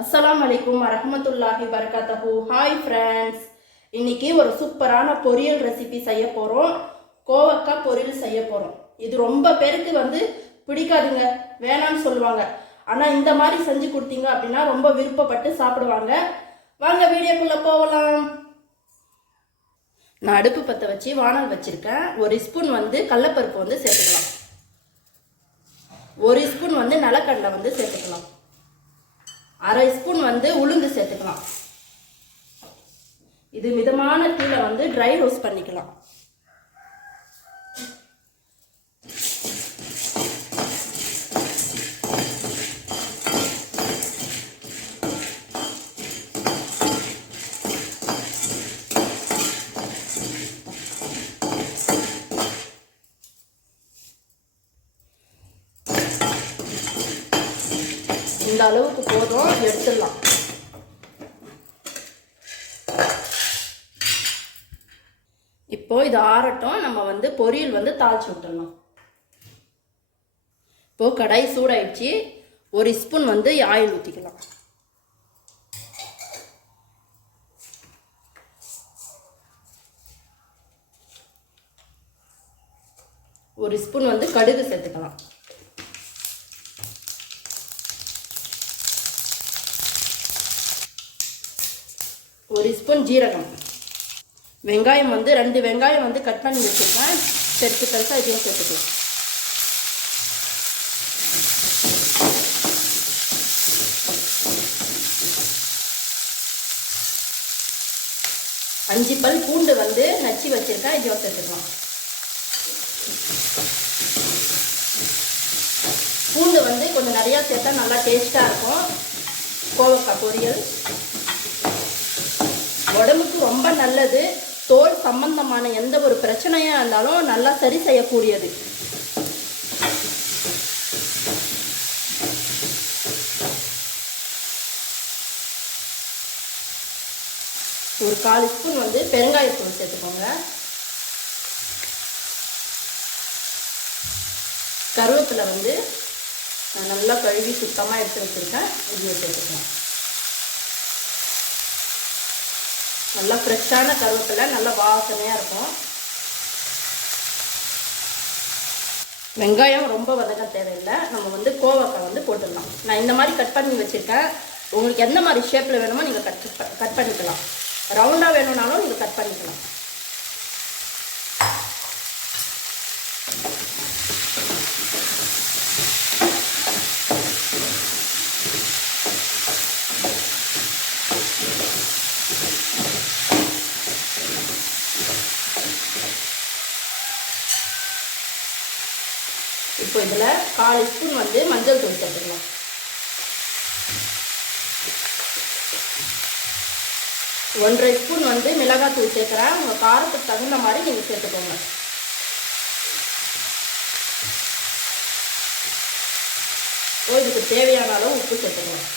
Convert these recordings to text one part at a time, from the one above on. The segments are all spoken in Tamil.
அஸ்ஸலாமு அலைக்கும் வரஹ்மத்துல்லாஹி வபரகாத்துஹு. ஹாய் ஃப்ரெண்ட்ஸ், இன்னைக்கு ஒரு சூப்பரான பொரியல் ரெசிபி செய்ய போகிறோம். கோவக்காய் பொரியல் செய்ய போகிறோம். இது ரொம்ப பேருக்கு பிடிக்காதுங்க, வேணான்னு சொல்லுவாங்க. ஆனால் இந்த மாதிரி செஞ்சு கொடுத்தீங்க அப்படின்னா ரொம்ப விருப்பப்பட்டு சாப்பிடுவாங்க. வாங்க வீடியோக்குள்ளே போகலாம். நான் அடுப்பு பற்ற வச்சு வானல் வச்சுருக்கேன். ஒரு ஸ்பூன் கடலைப்பருப்பு சேர்த்துக்கலாம். ஒரு ஸ்பூன் நிலக்கடலை சேர்த்துக்கலாம். அரை ஸ்பூன் உளுந்து சேர்த்துக்கலாம். இது மிதமான தீயில ட்ரை ரோஸ்ட் பண்ணிக்கலாம். இந்த அளவுக்கு போதும், எடுத்துடலாம். இப்போ இது ஆறட்டும். நம்ம பொரியல் தாளிச்சு விட்டுடலாம். இப்போ கடாய் சூடாயிடுச்சு. ஒரு ஸ்பூன் ஆயில் ஊற்றிக்கலாம். ஒரு ஸ்பூன் கடுகு சேர்த்துக்கலாம். ஒரு ஸ்பூன் ஜீரகம். வெங்காயம் 2 வெங்காயம் கட் பண்ணி வச்சுருக்கேன். பெருசு பெருசாக இதையும் சேர்த்துக்கலாம். அஞ்சு பல் பூண்டு நச்சு வச்சுருக்கேன். இதையும் சேர்த்துக்கலாம். பூண்டு கொஞ்சம் நிறையா சேர்த்தா நல்லா டேஸ்ட்டாக இருக்கும். கோவக்காய் பொரியல் உடம்புக்கு ரொம்ப நல்லது. தோல் சம்பந்தமான எந்த ஒரு பிரச்சனையாக இருந்தாலும் நல்லா சரி செய்யக்கூடியது. ஒரு 1/4 ஸ்பூன் பெருங்காயத்தூள் சேர்த்துக்கோங்க. கருவேப்பிலை நான் நல்லா கழுவி சுத்தமாக எடுத்து வச்சுருக்கேன். இதையும் சேர்த்துக்கலாம். நல்லா ஃப்ரெஷ்ஷான கருவேப்பிலை, நல்லா வாசனையாக இருக்கும். வெங்காயம் ரொம்ப வதக்க தேவையில்லை. நம்ம கோவக்காய் போட்டுடலாம். நான் இந்த மாதிரி கட் பண்ணி வச்சுருக்கேன். உங்களுக்கு எந்த மாதிரி ஷேப்பில் வேணுமோ நீங்கள் கட் பண்ணிக்கலாம். ரவுண்டாக வேணும்னாலும் நீங்கள் கட் பண்ணிக்கலாம். இப்போ இதில் 1/4 ஸ்பூன் மஞ்சள் தூள் சேர்த்துக்கலாம். ஒன்றரை ஸ்பூன் மிளகாய் தூள் சேர்க்குறேன். உங்கள் காரத்துக்கு தகுந்த மாதிரி நீங்கள் சேர்த்துக்கோங்க. இதுக்கு தேவையான அளவு உப்பு சேர்த்துக்கலாம்.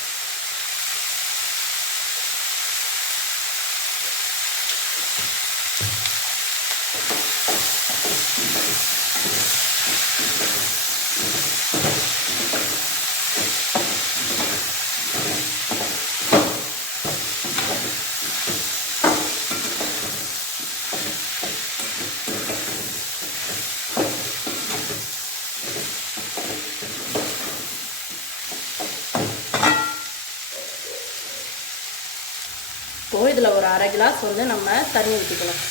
இப்போ இதில் ஒரு அரை கிளாஸ் நம்ம தண்ணி ஊற்றிக்கலாம்.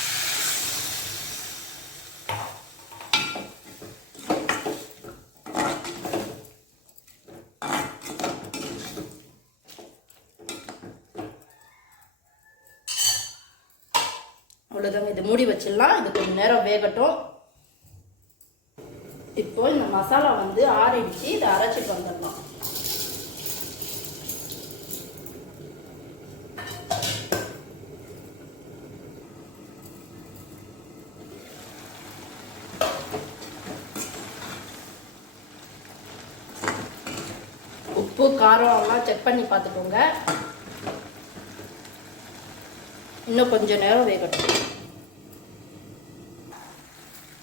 அவ்வளோதாங்க. இது மூடி வச்சிடலாம். இது கொஞ்சம் நேரம் வேகட்டும். இப்போ இந்த மசாலா ஆறிடுச்சு. இதை அரைச்சிட்டு வந்துடலாம். உப்பு காரம் எல்லாம் செக் பண்ணி பார்த்துக்கோங்க. இன்னும் கொஞ்சம் நேரம் வேகட்டும்.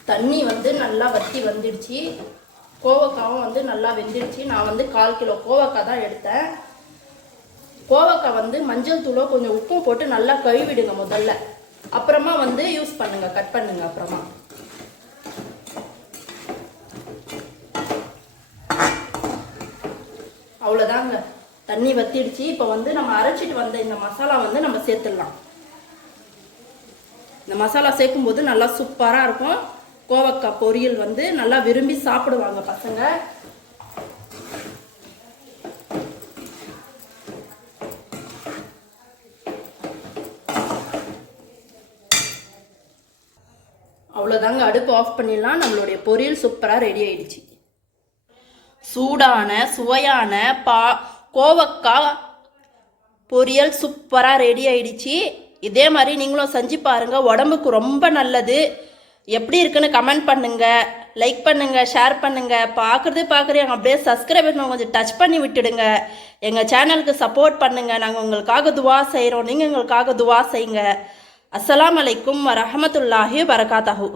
தண்ணி நல்லா வத்தி வந்துடுச்சு. கோவக்காவும் நல்லா வெந்துடுச்சு. நான் 1/4 கிலோ கோவக்காய் தான் எடுத்தேன். கோவக்காய் வந்து மஞ்சள் தூளோ கொஞ்சம் உப்பும் போட்டு நல்லா கழுவிடுங்க முதல்ல. அப்புறமா வந்து யூஸ் பண்ணுங்க, கட் பண்ணுங்க. அப்புறமா அவ்வளோதாங்க, தண்ணி வத்திடுச்சு. இப்போ வந்து நம்ம அரைச்சிட்டு வந்த இந்த மசாலா வந்து நம்ம சேர்த்துடலாம். இந்த மசாலா சேர்க்கும் போது நல்லா சூப்பராக இருக்கும். கோவக்காய் பொரியல் வந்து நல்லா விரும்பி சாப்பிடுவாங்க பசங்க. அவ்வளோதாங்க, அடுப்பு ஆஃப் பண்ணிடலாம். நம்மளுடைய பொரியல் சூப்பராக ரெடி ஆயிடுச்சு. சூடான சுவையான கோவக்காய் பொரியல் சூப்பராக ரெடி ஆயிடுச்சு. இதே மாதிரி நீங்களும் செஞ்சு பாருங்கள், உடம்புக்கு ரொம்ப நல்லது. எப்படி இருக்குன்னு கமெண்ட் பண்ணுங்கள், லைக் பண்ணுங்கள், ஷேர் பண்ணுங்கள். பார்க்குறீங்க அப்படியே சப்ஸ்கிரைப் பண்ணி கொஞ்சம் டச் பண்ணி விட்டுடுங்க. எங்கள் சேனலுக்கு சப்போர்ட் பண்ணுங்கள். நாங்கள் உங்களுக்காக துவா செய்கிறோம், நீங்கள் எங்களுக்காக துவா செய்யுங்க. அஸ்ஸலாமு அலைக்கும் வரஹ்மத்துல்லாஹி வபரகாத்துஹு.